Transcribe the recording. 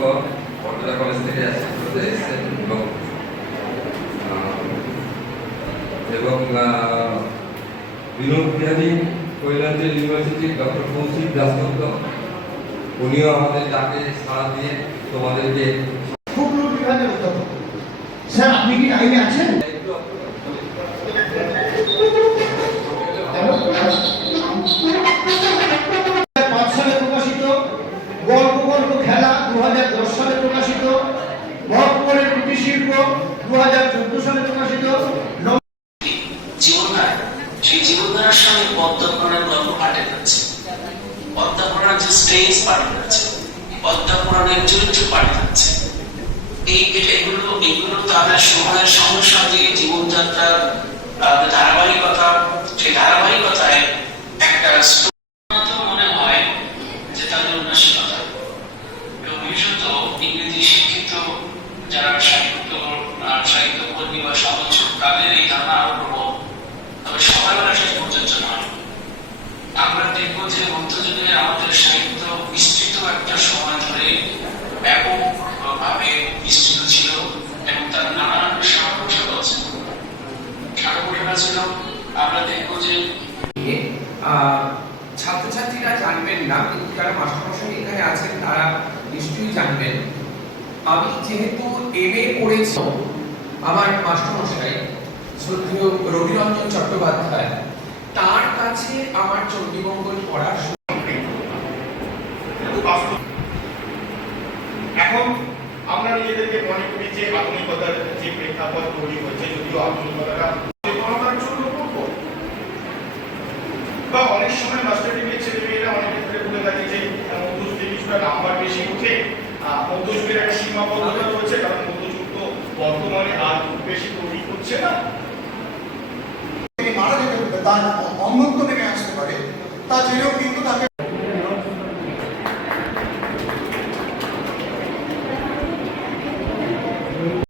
শিক্ষক বরপেটা কলেজ থেকে এসেছেন এবং বিনোদ বিহারী কৈলাসহর ইউনিভার্সিটির ডক্টর কৌশিক দাসগুপ্ত উনিও আমাদের ডাকে সাড়া দিয়ে তোমাদেরকে স্যার আপনি কি লাইনে আছেন? সালে প্রকাশিত গল্প গল্প খেলা 2010 সালে প্রকাশিত ভক্তরের কুটির শিল্প 2014 সালে প্রকাশিত জীবনধারা সেই জীবনধারার সঙ্গে পদ্মপুরাণের গল্প পাঠে যাচ্ছে, পদ্মপুরাণের যে স্টেজ পাঠে যাচ্ছে, পদ্মপুরাণের চরিত্র পাঠে যাচ্ছে। এগুলো তাদের সময়ের সঙ্গে সঙ্গে জীবনযাত্রার ধারাবাহিকতা, সেই ধারাবাহিকতায় একটা মনে হয় যে তাদের উন্নয়নশীলতা এবং বিশেষত ইংরেজি শিক্ষিত যারা সাহিত্যকর্মী বা সমালোচক তাদের এই ধারণা আরো প্রবল। তবে সকালবেলা শেষ পর্যন্ত নয়। আমরা দেখবো যে মধ্যযুগের আমাদের সাহিত্য বিস্তৃত একটা সময় ধরে ব্যাপকভাবে বিস্তৃত ছিল এবং তার নানান শাখা প্রশাখা ছিল। আমরা দেখবো যে ছাত্রছাত্রীরা জানবেন না, কিন্তু যারা মাস্টারমশাই এখানে আছেন তারা নিশ্চয়ই জানবেন। আমি যেহেতু MA পড়েছি, আমার মাস্টারমশাই শ্রদ্ধেয় রবিরঞ্জন চট্টোপাধ্যায়, তার কাছে আমার চণ্ডীমঙ্গল পড়ার এখন আমরা নিজেদেরকে মনে করি যে আধুনিকতার যে প্রেক্ষাপট তৈরি হয়েছে, যদিও আধুনিকতাটা বা অনেক সময় মাস্টার ডিগ্রির ছেলেমেয়েরা অনেক ক্ষেত্রে বলে থাকে যে মধ্যযুগে কিছুটা নাম্বার বেশি উঠে, মধ্যযুগের একটা সীমাবদ্ধতা রয়েছে, কারণ মধ্যযুগ তো বর্তমানে আর খুব বেশি তৈরি হচ্ছে না। মারা যেতে তার অন্ধত্ব নেমে আসতে পারে তা জেনেও কিন্তু